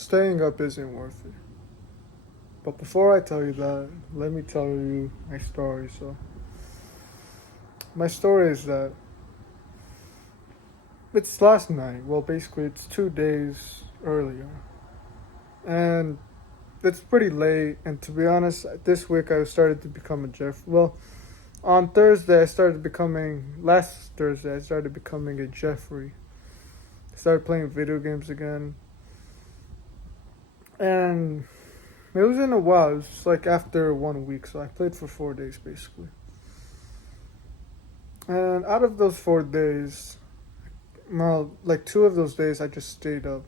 Staying up isn't worth it. But before I tell you that, let me tell you my story. So, my story is that it's last night. Well, basically, it's 2 days earlier. And it's pretty late. And to be honest, this week I started to become a Jeff. Well, on Thursday, last Thursday, I started becoming a Jeffrey. I started playing video games again. And it was in a while. It was like after 1 week. So I played for 4 days basically. And out of those 4 days, well, like 2 of those days, I just stayed up.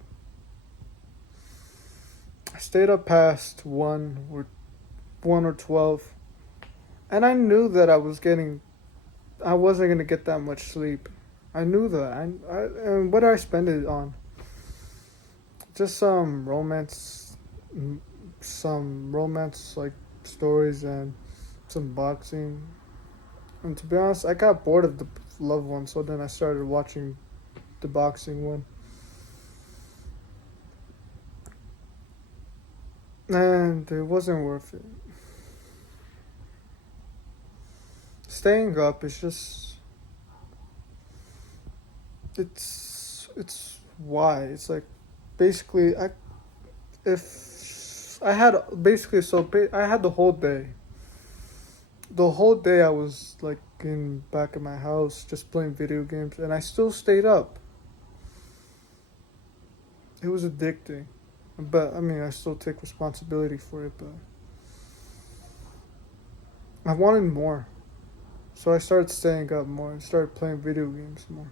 I stayed up past 1 or 12. And I knew that I wasn't going to get that much sleep. I knew that. And what did I spend it on? Just some romance like stories and some boxing. And to be honest, I got bored of the love one, so then I started watching the boxing one. And it wasn't worth it. Staying up is just it's why. It's like basically I had the whole day. The whole day I was like in back of my house just playing video games and I still stayed up. It was addicting. But I mean I still take responsibility for it, but I wanted more. So I started staying up more. I started playing video games more.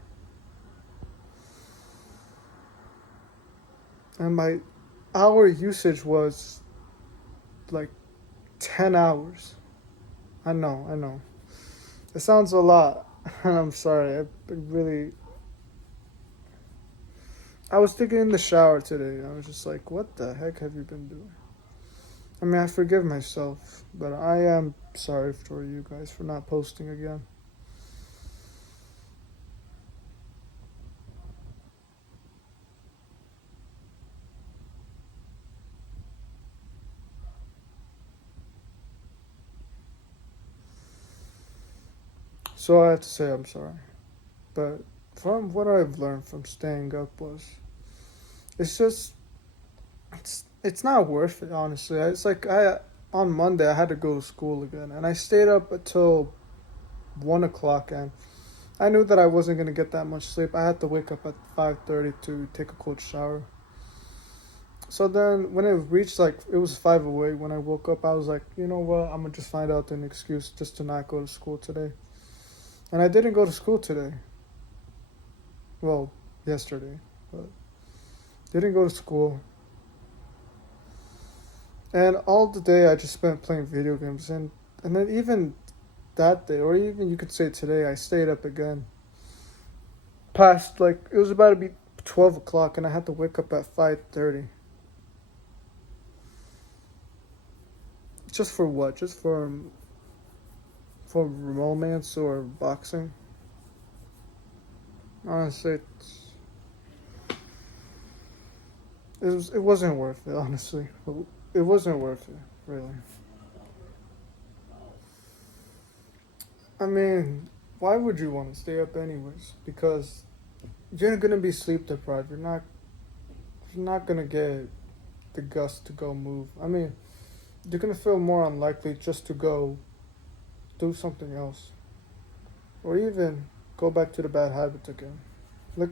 And my hour usage was like 10 hours. I know. It sounds a lot. And I'm sorry. I was thinking in the shower today. I was just like, what the heck have you been doing? I mean, I forgive myself, but I am sorry for you guys for not posting again. So I have to say I'm sorry. But from what I've learned from staying up was it's just it's not worth it, honestly. It's like I on Monday I had to go to school again and I stayed up until 1 o'clock and I knew that I wasn't gonna get that much sleep. I had to wake up at 5:30 to take a cold shower. So then when it reached like it was 5 away when I woke up, I was like, you know what, I'm gonna just find out an excuse just to not go to school today. And I didn't go to school today. Well, yesterday, but didn't go to school. And all the day I just spent playing video games and then even that day, or even you could say today, I stayed up again. Past like it was about to be 12 o'clock and I had to wake up at 5:30. Just for what? Just for romance or boxing? Honestly, it wasn't worth it, honestly. It wasn't worth it, really. I mean, why would you want to stay up anyways? Because you're gonna be sleep deprived. You're not gonna get the guts to go move. I mean, you're gonna feel more unlikely just to go do something else, or even go back to the bad habits again. Like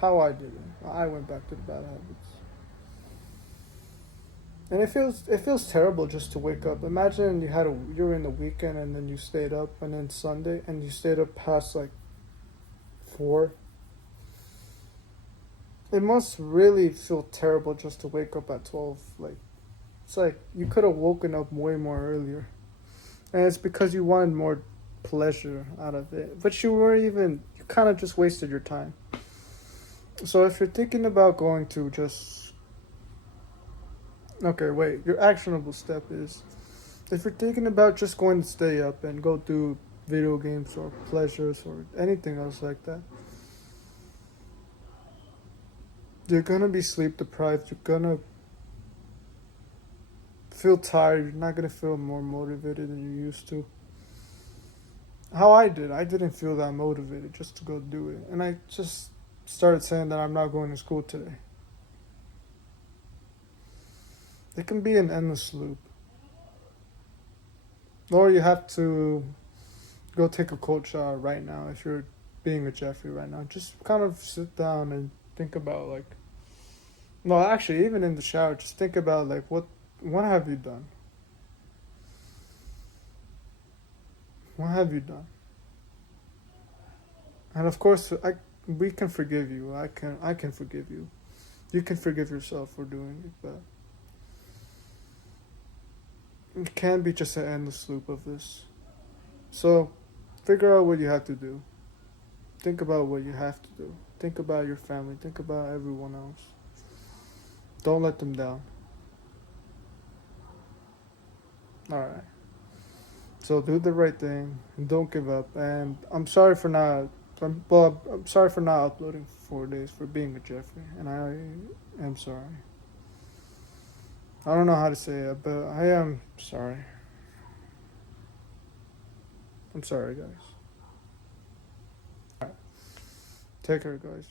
how I did it. I went back to the bad habits. And it feels terrible just to wake up. Imagine you were in the weekend and then you stayed up and then Sunday and you stayed up past like 4. It must really feel terrible just to wake up at 12. Like it's like you could have woken up way more earlier. And it's because you wanted more pleasure out of it. But you kind of just wasted your time. So if you're thinking about going to just okay, wait. Your actionable step is if you're thinking about just going to stay up and go do video games or pleasures or anything else like that, you're gonna be sleep deprived. You're gonna feel tired. You're not gonna feel more motivated than you used to. How I didn't feel that motivated just to go do it, and I just started saying that I'm not going to school today. It can be an endless loop. Or you have to go take a cold shower right now if you're being a Jeffrey right now. Just kind of sit down and think about like, no, actually, even in the shower, just think about like what have you done? What have you done? And of course, we can forgive you. I can forgive you. You can forgive yourself for doing it, but it can be just an endless loop of this. So, figure out what you have to do. Think about what you have to do. Think about your family. Think about everyone else. Don't let them down. All right. So do the right thing and don't give up. And I'm sorry for not. I'm sorry for not uploading for 4 days for being a Jeffrey, and I am sorry. I don't know how to say it, but I am sorry. I'm sorry, guys. All right. Take care, guys.